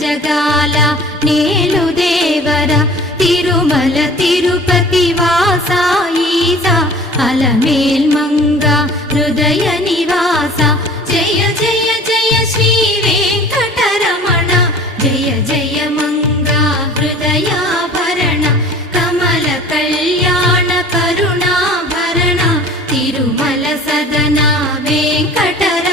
జగాల నేలు దేవర తిరుమల తిరుపతి వాసా ఈసా అలమేల్ మంగ హృదయ నివాస జయ జయ జయ శ్రీ వెంకటరమణ జయ జయ మంగ హృదయాభరణ కమల కళ్యాణ కరుణాభరణ తిరుమల సదన వెంకటరమణ